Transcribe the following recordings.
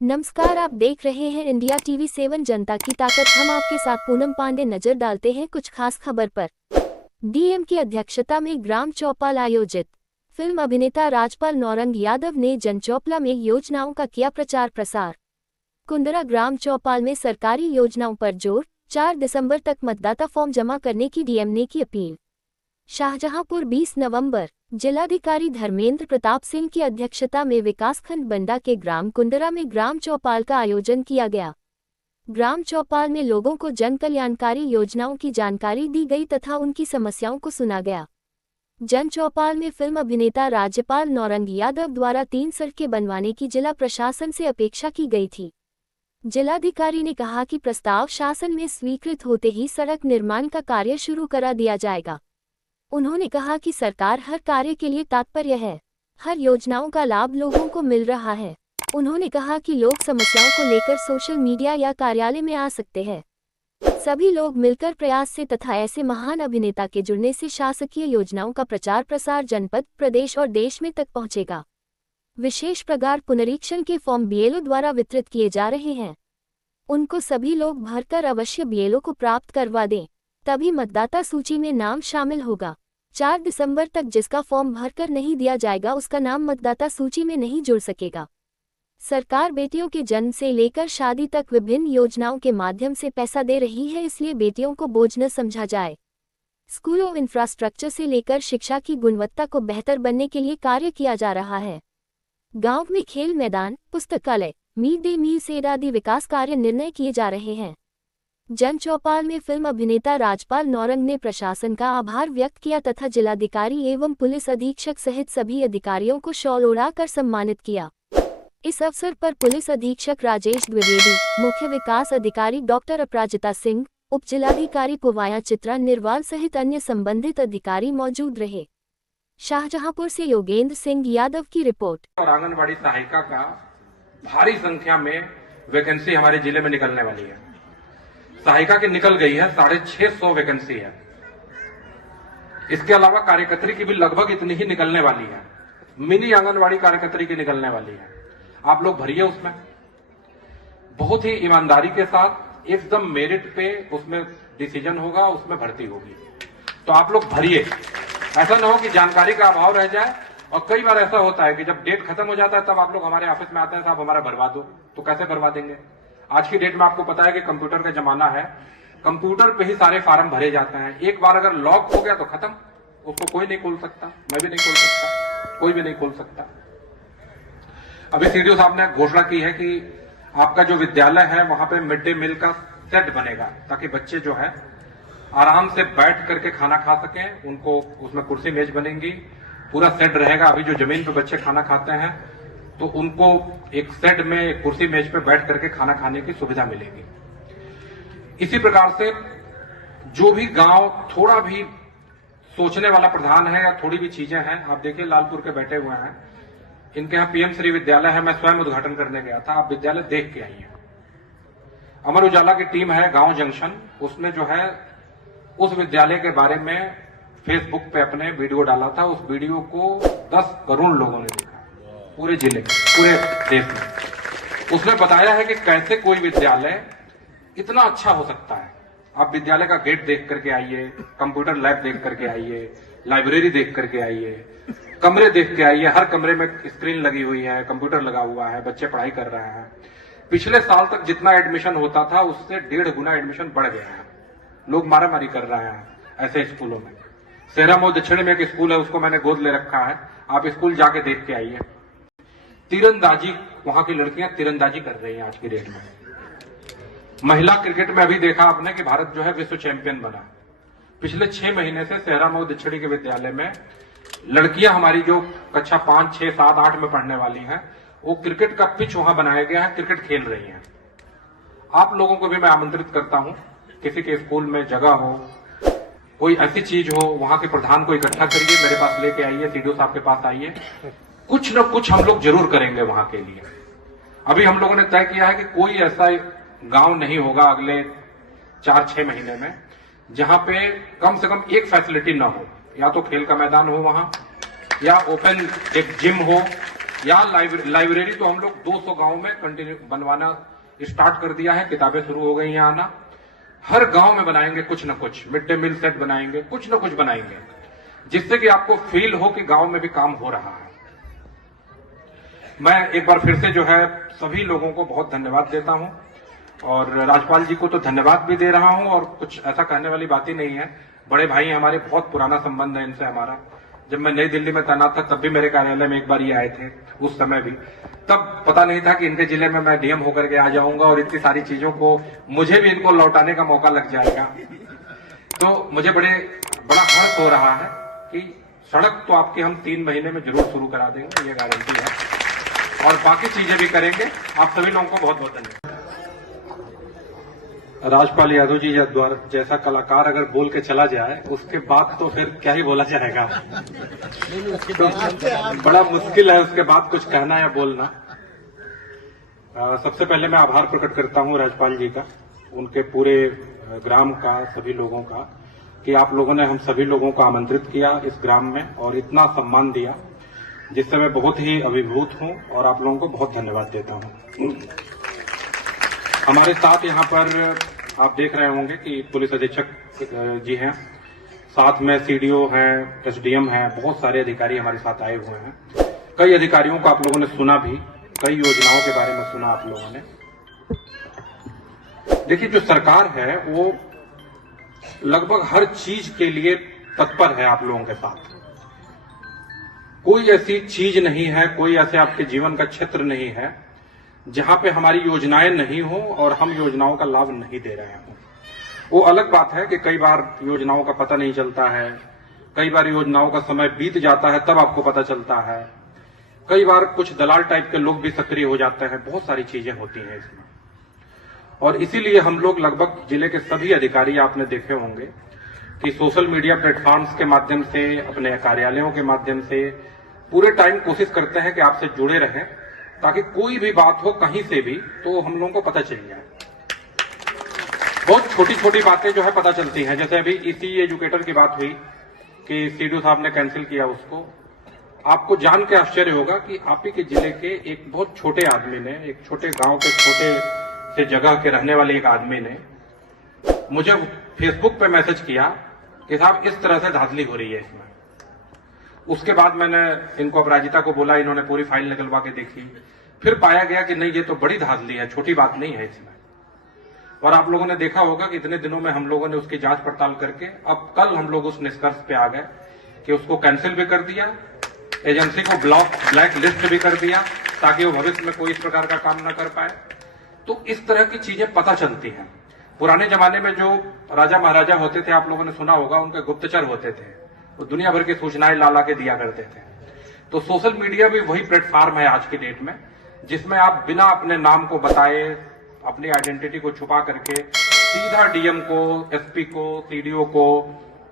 नमस्कार, आप देख रहे हैं इंडिया टीवी 7 जनता की ताकत। हम आपके साथ पूनम पांडे नजर डालते हैं कुछ खास खबर पर। डीएम की अध्यक्षता में ग्राम चौपाल आयोजित। फिल्म अभिनेता राजपाल नौरंग यादव ने जनचौपाल में योजनाओं का किया प्रचार प्रसार। कुंदरा ग्राम चौपाल में सरकारी योजनाओं पर जोर। 4 दिसंबर तक मतदाता फॉर्म जमा करने की डीएम ने की अपील। शाहजहांपुर 20 नवंबर। जिलाधिकारी धर्मेंद्र प्रताप सिंह की अध्यक्षता में विकासखंड बंडा के ग्राम कुंदरा में ग्राम चौपाल का आयोजन किया गया। ग्राम चौपाल में लोगों को जन कल्याणकारी योजनाओं की जानकारी दी गई तथा उनकी समस्याओं को सुना गया। जन चौपाल में फिल्म अभिनेता राजपाल नौरंग यादव द्वारा 3 सड़कें बनवाने की जिला प्रशासन से अपेक्षा की गई थी। जिलाधिकारी ने कहा कि प्रस्ताव शासन में स्वीकृत होते ही सड़क निर्माण का कार्य शुरू करा दिया जाएगा। उन्होंने कहा कि सरकार हर कार्य के लिए तत्पर है, हर योजनाओं का लाभ लोगों को मिल रहा है। उन्होंने कहा कि लोग समस्याओं को लेकर सोशल मीडिया या कार्यालय में आ सकते हैं। सभी लोग मिलकर प्रयास से तथा ऐसे महान अभिनेता के जुड़ने से शासकीय योजनाओं का प्रचार प्रसार जनपद, प्रदेश और देश में तक पहुंचेगा। विशेष प्रगाढ़ पुनरीक्षण के फॉर्म बीएलओ द्वारा वितरित किए जा रहे हैं। उनको सभी लोग भरकर अवश्य बीएलओ को प्राप्त करवा दें, तभी मतदाता सूची में नाम शामिल होगा। 4 दिसंबर तक जिसका फॉर्म भरकर नहीं दिया जाएगा उसका नाम मतदाता सूची में नहीं जुड़ सकेगा। सरकार बेटियों के जन्म से लेकर शादी तक विभिन्न योजनाओं के माध्यम से पैसा दे रही है, इसलिए बेटियों को बोझ न समझा जाए। स्कूलों इंफ्रास्ट्रक्चर से लेकर शिक्षा की गुणवत्ता को बेहतर बनने के लिए कार्य किया जा रहा है। गांव में खेल मैदान, पुस्तकालय, मिड डे मील से आदि विकास कार्य निर्णय किए जा रहे हैं। जन चौपाल में फिल्म अभिनेता राजपाल नौरंग ने प्रशासन का आभार व्यक्त किया तथा जिलाधिकारी एवं पुलिस अधीक्षक सहित सभी अधिकारियों को शॉल ओढ़ाकर सम्मानित किया। इस अवसर पर पुलिस अधीक्षक राजेश द्विवेदी, मुख्य विकास अधिकारी डॉक्टर अपराजिता सिंह, उप जिलाधिकारी पुवाया चित्रा निर्वाल सहित अन्य संबंधित अधिकारी मौजूद रहे। शाहजहांपुर से योगेंद्र सिंह यादव की रिपोर्ट। और आंगनबाड़ी सहायिका का भारी संख्या में वैकेंसी हमारे जिले में निकलने वाली है। सहायिका की निकल गई है, 650 वैकेंसी है। इसके अलावा कार्यकर्त्री की भी लगभग इतनी ही निकलने वाली है। मिनी आंगनबाड़ी कार्यकर्त्री की निकलने वाली है। आप लोग भरिए, उसमें बहुत ही ईमानदारी के साथ एकदम मेरिट पे उसमें डिसीजन होगा, उसमें भर्ती होगी। तो आप लोग भरिए, ऐसा ना हो कि जानकारी का अभाव रह जाए। और कई बार ऐसा होता है कि जब डेट खत्म हो जाता है तब आप लोग हमारे ऑफिस में आते हैं, साहब हमारा भरवा दो। तो कैसे भरवा देंगे? आज की डेट में आपको पता है कि कंप्यूटर का जमाना है, कंप्यूटर पे ही सारे फार्म भरे जाते हैं। एक बार अगर लॉक हो गया तो खत्म, उसको कोई नहीं खोल सकता, मैं भी नहीं खोल सकता, कोई भी नहीं खोल सकता। अभी सीडीओ साहब ने घोषणा की है कि आपका जो विद्यालय है वहां पे मिड डे मील का सेट बनेगा, ताकि बच्चे जो है आराम से बैठ करके खाना खा सकें। उनको उसमें कुर्सी मेज बनेंगी, पूरा सेट रहेगा। अभी जो जमीन पे बच्चे खाना खाते हैं तो उनको एक सेट में एक कुर्सी मेज पे बैठ करके खाना खाने की सुविधा मिलेगी। इसी प्रकार से जो भी गांव थोड़ा भी सोचने वाला प्रधान है या थोड़ी भी चीजें हैं, आप देखिए लालपुर के बैठे हुए हैं, इनके यहाँ पीएम श्री विद्यालय है। मैं स्वयं उद्घाटन करने गया था, आप विद्यालय देख के आइए। अमर उजाला की टीम है गांव जंक्शन, उसने जो है उस विद्यालय के बारे में फेसबुक पे अपने वीडियो डाला था। उस वीडियो को 10 करोड़ लोगों ने देखा, पूरे जिले, पूरे देश में। उसने बताया है कि कैसे कोई विद्यालय इतना अच्छा हो सकता है। आप विद्यालय का गेट देख करके आइए, कंप्यूटर लैब देख करके आइए, लाइब्रेरी देख करके आइए, कमरे देख के आइए। हर कमरे में स्क्रीन लगी हुई है, कंप्यूटर लगा हुआ है, बच्चे पढ़ाई कर रहे हैं। पिछले साल तक जितना एडमिशन होता था उससे 1.5 गुना एडमिशन बढ़ गया है। लोग मारामारी कर रहे हैं ऐसे स्कूलों में। सेहरा मऊ दक्षिण में एक स्कूल है, उसको मैंने गोद ले रखा है, आप स्कूल जाके देख के आइए। तीरंदाजी, वहां की लड़कियां तीरंदाजी कर रही हैं आज की डेट में। महिला क्रिकेट में अभी देखा आपने कि भारत जो है विश्व चैंपियन बना। पिछले 6 महीने से सेहरा मऊ दक्षिणी के विद्यालय में लड़कियां हमारी जो कक्षा 5, 6, 7, 8 में पढ़ने वाली हैं, वो क्रिकेट का पिच वहां बनाया गया है, क्रिकेट खेल रही हैं। आप लोगों को भी मैं आमंत्रित करता हूं, किसी के स्कूल में जगह हो, कोई ऐसी चीज हो, वहां के प्रधान को इकट्ठा करिए, मेरे पास लेके आइए, सीडीओ साहब के पास आइए। कुछ न कुछ हम लोग जरूर करेंगे वहां के लिए। अभी हम लोगों ने तय किया है कि कोई ऐसा गांव नहीं होगा अगले 4-6 महीने में जहां पे कम से कम एक फैसिलिटी ना हो। या तो खेल का मैदान हो वहां, या ओपन एक जिम हो, यहाँ लाइब्रेरी तो हम लोग 200 गांव में कंटिन्यू बनवाना स्टार्ट कर दिया है, किताबें शुरू हो गई हैं आना। हर गांव में बनाएंगे कुछ न कुछ, मिड डे मील सेट बनाएंगे, कुछ न कुछ बनाएंगे, जिससे कि आपको फील हो कि गांव में भी काम हो रहा है। मैं एक बार फिर से जो है सभी लोगों को बहुत धन्यवाद देता हूं, और राज्यपाल जी को तो धन्यवाद भी दे रहा हूं, और कुछ ऐसा कहने वाली बात ही नहीं है। बड़े भाई हमारे, बहुत पुराना संबंध है इनसे हमारा। जब मैं नई दिल्ली में तैनात था तब भी मेरे कार्यालय में एक बार ये आए थे, उस समय भी। तब पता नहीं था कि इनके जिले में मैं डीएम होकर के आ जाऊंगा और इतनी सारी चीजों को मुझे भी इनको लौटाने का मौका लग जाएगा। तो मुझे बड़ा हर्ष हो रहा है कि सड़क तो आपकी हम 3 महीने में जरूर शुरू करा देंगे, ये गारंटी है, और बाकी चीजें भी करेंगे। आप सभी लोगों को बहुत बहुत धन्यवाद। राजपाल यादव जी द्वारा जैसा कलाकार अगर बोल के चला जाए, उसके बाद तो फिर क्या ही बोला जाएगा। तो बड़ा मुश्किल है उसके बाद कुछ कहना या बोलना। सबसे पहले मैं आभार प्रकट करता हूं राज्यपाल जी का, उनके पूरे ग्राम का, सभी लोगों का, कि आप लोगों ने हम सभी लोगों को आमंत्रित किया इस ग्राम में और इतना सम्मान दिया, जिससे मैं बहुत ही अभिभूत हूं और आप लोगों को बहुत धन्यवाद देता हूं। हमारे साथ यहाँ पर आप देख रहे होंगे कि पुलिस अधीक्षक जी हैं, साथ में सीडीओ हैं, एसडीएम हैं, बहुत सारे अधिकारी हमारे साथ आए हुए हैं। कई अधिकारियों को आप लोगों ने सुना भी, कई योजनाओं के बारे में सुना आप लोगों ने। देखिए, जो सरकार है वो लगभग हर चीज के लिए तत्पर है आप लोगों के साथ। कोई ऐसी चीज नहीं है, कोई ऐसे आपके जीवन का क्षेत्र नहीं है जहां पे हमारी योजनाएं नहीं हो और हम योजनाओं का लाभ नहीं दे रहे हों। वो अलग बात है कि कई बार योजनाओं का पता नहीं चलता है, कई बार योजनाओं का समय बीत जाता है तब आपको पता चलता है, कई बार कुछ दलाल टाइप के लोग भी सक्रिय हो जाते हैं, बहुत सारी चीजें होती हैं इसमें। और इसीलिए हम लोग लगभग जिले के सभी अधिकारी आपने देखे होंगे कि सोशल मीडिया प्लेटफॉर्म्स के माध्यम से, अपने कार्यालयों के माध्यम से पूरे टाइम कोशिश करते हैं कि आपसे जुड़े रहें, ताकि कोई भी बात हो कहीं से भी तो हम लोगों को पता चल जाए। बहुत छोटी छोटी बातें जो है पता चलती हैं, जैसे अभी इसी एजुकेटर की बात हुई कि सीडीओ साहब ने कैंसिल किया उसको। आपको जान के आश्चर्य होगा कि आप ही के जिले के एक बहुत छोटे आदमी ने, एक छोटे गांव के छोटे से जगह के रहने वाले एक आदमी ने मुझे फेसबुक पे मैसेज किया कि साहब इस तरह से धांधली हो रही है इसमें। उसके बाद मैंने इनको अपराजिता को बोला, इन्होंने पूरी फाइल निकलवा के देखी, फिर पाया गया कि नहीं, ये तो बड़ी धांधली है, छोटी बात नहीं है इसमें। और आप लोगों ने देखा होगा कि इतने दिनों में हम लोगों ने उसकी जांच पड़ताल करके अब कल हम लोग उस निष्कर्ष पे आ गए कि उसको कैंसिल भी कर दिया, एजेंसी को ब्लैक लिस्ट भी कर दिया, ताकि वो भविष्य में कोई इस प्रकार का काम न कर पाए। तो इस तरह की चीजें पता चलती हैं। पुराने जमाने में जो राजा महाराजा होते थे, आप लोगों ने सुना होगा, उनके गुप्तचर होते थे, वो दुनिया भर की सूचनाएं ला के दिया करते थे। तो सोशल मीडिया भी वही प्लेटफॉर्म है आज की डेट में, जिसमें आप बिना अपने नाम को बताए, अपनी आइडेंटिटी को छुपा करके सीधा डीएम को, एसपी को, सीडीओ को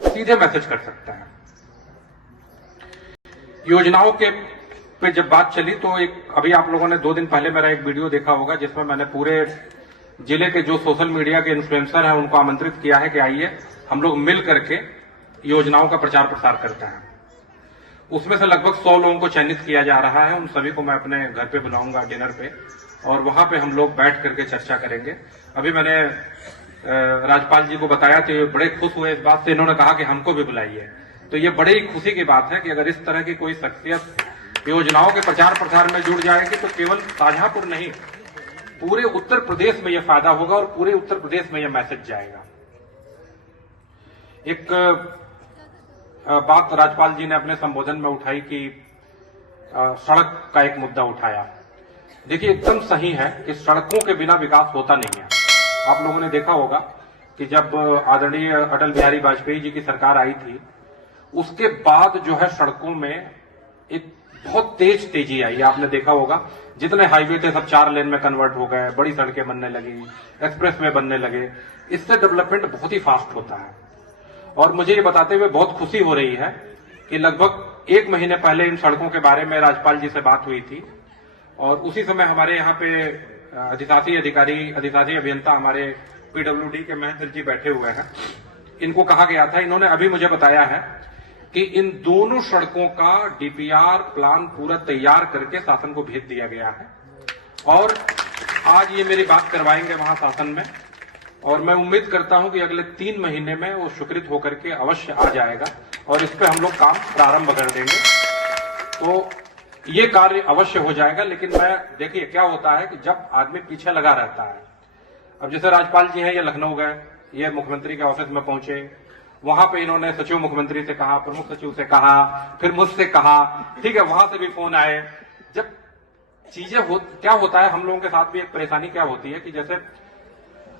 सीधे मैसेज कर सकता है। योजनाओं के पे जब बात चली तो अभी आप लोगों ने 2 दिन पहले मेरा एक वीडियो देखा होगा, जिसमें मैंने पूरे जिले के जो सोशल मीडिया के इन्फ्लुएंसर हैं उनको आमंत्रित किया है कि आइए हम लोग मिल करके योजनाओं का प्रचार प्रसार करते हैं। उसमें से लगभग 100 लोगों को चयनित किया जा रहा है। उन सभी को मैं अपने घर पे बुलाऊंगा डिनर पे, और वहां पे हम लोग बैठ करके चर्चा करेंगे। अभी मैंने राज्यपाल जी को बताया तो ये बड़े खुश हुए इस बात से, इन्होंने कहा कि हमको भी बुलाइए। तो ये बड़ी खुशी की बात है कि अगर इस तरह की कोई शख्सियत योजनाओं के प्रचार प्रसार में जुड़ जाएगी तो केवल शाहजहांपुर नहीं, पूरे उत्तर प्रदेश में यह फायदा होगा और पूरे उत्तर प्रदेश में यह मैसेज जाएगा। एक बात राज्यपाल जी ने अपने संबोधन में उठाई कि सड़क का एक मुद्दा उठाया। देखिए, एकदम सही है कि सड़कों के बिना विकास होता नहीं है। आप लोगों ने देखा होगा कि जब आदरणीय अटल बिहारी वाजपेयी जी की सरकार आई थी, उसके बाद जो है सड़कों में एक बहुत तेजी आई। आपने देखा होगा जितने हाईवे थे सब 4 लेन में कन्वर्ट हो गए, बड़ी सड़कें बनने लगी, एक्सप्रेस वे बनने लगे। इससे डेवलपमेंट बहुत ही फास्ट होता है। और मुझे ये बताते हुए बहुत खुशी हो रही है कि लगभग 1 महीने पहले इन सड़कों के बारे में राज्यपाल जी से बात हुई थी, और उसी समय हमारे यहाँ पे अधिशासी अभियंता हमारे पीडब्ल्यूडी के महेंद्र जी बैठे हुए हैं। इनको कहा गया था, इन्होंने अभी मुझे बताया है कि इन दोनों सड़कों का डीपीआर प्लान पूरा तैयार करके शासन को भेज दिया गया है और आज ये मेरी बात करवाएंगे वहां शासन में और मैं उम्मीद करता हूं कि अगले 3 महीने में वो स्वीकृत होकर के अवश्य आ जाएगा और इस पे हम लोग काम प्रारंभ कर देंगे। तो ये कार्य अवश्य हो जाएगा। लेकिन मैं देखिए क्या होता है कि जब आदमी पीछे लगा रहता है, अब जैसे राज्यपाल जी हैं ये लखनऊ गए, ये मुख्यमंत्री के ऑफिस में पहुंचे, वहां पे इन्होंने सचिव मुख्यमंत्री से कहा, प्रमुख सचिव से कहा, फिर मुझसे कहा, ठीक है, वहां से भी फोन आए। जब चीजें क्या होता है, हम लोगों के साथ भी एक परेशानी क्या होती है कि जैसे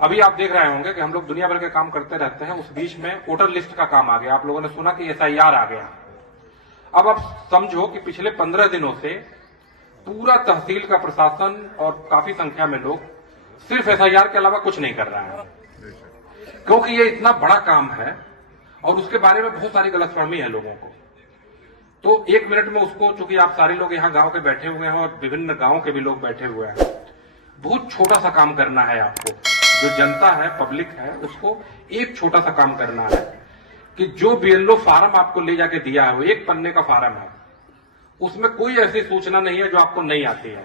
अभी आप देख रहे होंगे कि हम लोग दुनिया भर के काम करते रहते हैं, उस बीच में वोटर लिस्ट का काम आ गया। आप लोगों ने सुना कि SIR आ गया। अब आप समझो कि पिछले 15 दिनों से पूरा तहसील का प्रशासन और काफी संख्या में लोग सिर्फ SIR के अलावा कुछ नहीं कर रहा है, क्योंकि ये इतना बड़ा काम है और उसके बारे में बहुत सारी गलतफहमी है लोगों को। तो 1 मिनट में उसको, चूंकि आप सारे लोग यहाँ गांव के बैठे हुए हैं और विभिन्न गांव के भी लोग बैठे हुए हैं, बहुत छोटा सा काम करना है आपको। जो जनता है, पब्लिक है, उसको एक छोटा सा काम करना है कि जो BLO फार्म आपको ले जाके दिया है, वो 1 पन्ने का फार्म है, उसमें कोई ऐसी सूचना नहीं है जो आपको नहीं आती है।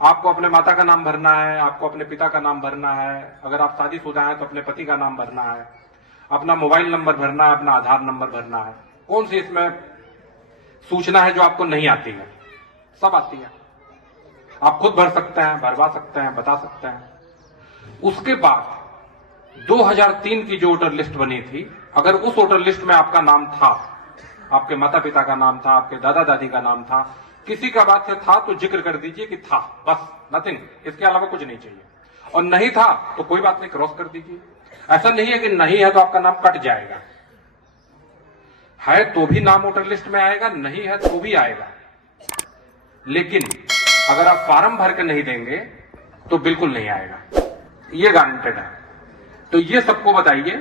आपको अपने माता का नाम भरना है, आपको अपने पिता का नाम भरना है, अगर आप शादीशुदा हैं तो अपने पति का नाम भरना है, अपना मोबाइल नंबर भरना है, अपना आधार नंबर भरना है। कौन सी इसमें सूचना है जो आपको नहीं आती है? सब आती है। आप खुद भर सकते हैं, भरवा सकते हैं, बता सकते हैं। उसके बाद 2003 की जो वोटर लिस्ट बनी थी, अगर उस वोटर लिस्ट में आपका नाम था, आपके माता पिता का नाम था, आपके दादा दादी का नाम था, किसी का बात से था तो जिक्र कर दीजिए कि था, बस, नथिंग, इसके अलावा कुछ नहीं चाहिए। और नहीं था तो कोई बात नहीं, क्रॉस कर दीजिए। ऐसा नहीं है कि नहीं है तो आपका नाम कट जाएगा, है तो भी नाम वोटर लिस्ट में आएगा, नहीं है तो भी आएगा। लेकिन अगर आप फार्म भर के नहीं देंगे तो बिल्कुल नहीं आएगा, ये गारंटेड है। तो ये सबको बताइए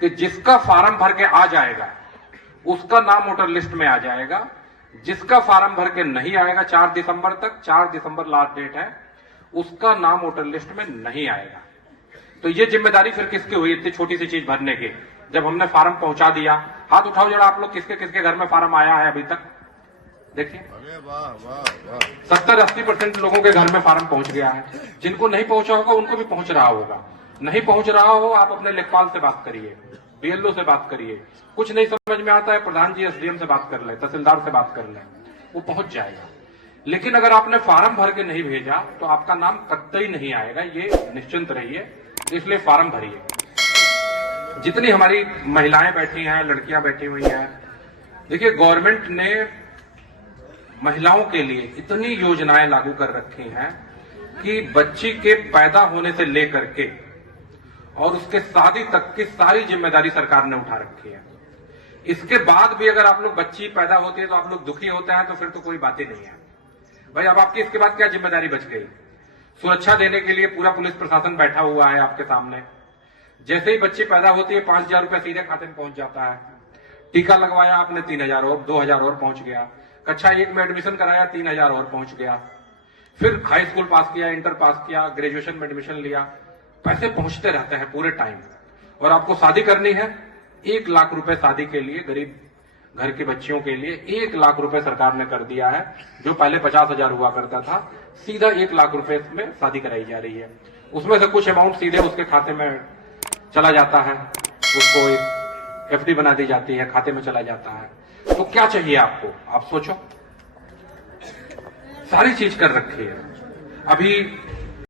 कि जिसका फार्म भर के आ जाएगा उसका नाम वोटर लिस्ट में आ जाएगा, जिसका फार्म भर के नहीं आएगा 4 दिसंबर तक, 4 दिसंबर लास्ट डेट है, उसका नाम वोटर लिस्ट में नहीं आएगा। तो ये जिम्मेदारी फिर किसकी हुई इतनी छोटी सी चीज भरने की? जब हमने फार्म पहुंचा दिया, हाथ उठाओ जरा आप लोग, किसके किसके घर में फार्म आया है अभी तक? देखिए 70-80% लोगों के घर में फार्म पहुंच गया है। जिनको नहीं पहुंचा होगा उनको भी पहुंच रहा होगा। नहीं पहुंच रहा हो, आप अपने लेखपाल से बात करिए, BLO से बात करिए। कुछ नहीं समझ में आता है, प्रधान जी SDM से बात कर ले, तहसीलदार से बात कर ले, वो पहुंच जाएगा। लेकिन अगर आपने फार्म भर के नहीं भेजा तो आपका नाम कतई नहीं आएगा, ये निश्चिंत रहिए। इसलिए फार्म भरिए। जितनी हमारी महिलाएं बैठी हैं, लड़कियां बैठी हुई हैं, देखिए गवर्नमेंट ने महिलाओं के लिए इतनी योजनाएं लागू कर रखी हैं कि बच्ची के पैदा होने से लेकर के और उसके शादी तक की सारी जिम्मेदारी सरकार ने उठा रखी है। इसके बाद भी अगर आप लोग, बच्ची पैदा होती है तो आप लोग दुखी होते हैं, तो फिर तो कोई बात ही नहीं है भाई। अब आपकी इसके बाद क्या जिम्मेदारी बच गई? सुरक्षा देने के लिए पूरा पुलिस प्रशासन बैठा हुआ है आपके सामने। जैसे ही बच्ची पैदा होती है 5,000 रुपए सीधे खाते में पहुंच जाता है। टीका लगवाया आपने 3,000 और 2,000 और पहुंच गया। कक्षा 1 में एडमिशन कराया 3,000 और पहुंच गया। फिर हाई स्कूल पास किया, इंटर पास किया, ग्रेजुएशन में एडमिशन लिया, पैसे पहुंचते रहते हैं पूरे टाइम। और आपको शादी करनी है, 1 लाख रुपए शादी के लिए, गरीब घर की बच्चियों के लिए 1 लाख रुपए सरकार ने कर दिया है। जो पहले 50,000 हुआ करता था, सीधा 1 लाख रुपए में शादी कराई जा रही है। उसमें से कुछ अमाउंट सीधे उसके खाते में चला जाता है, उसको एक FD बना दी जाती है, खाते में चला जाता है। तो क्या चाहिए आपको? आप सोचो, सारी चीज कर रखी है। अभी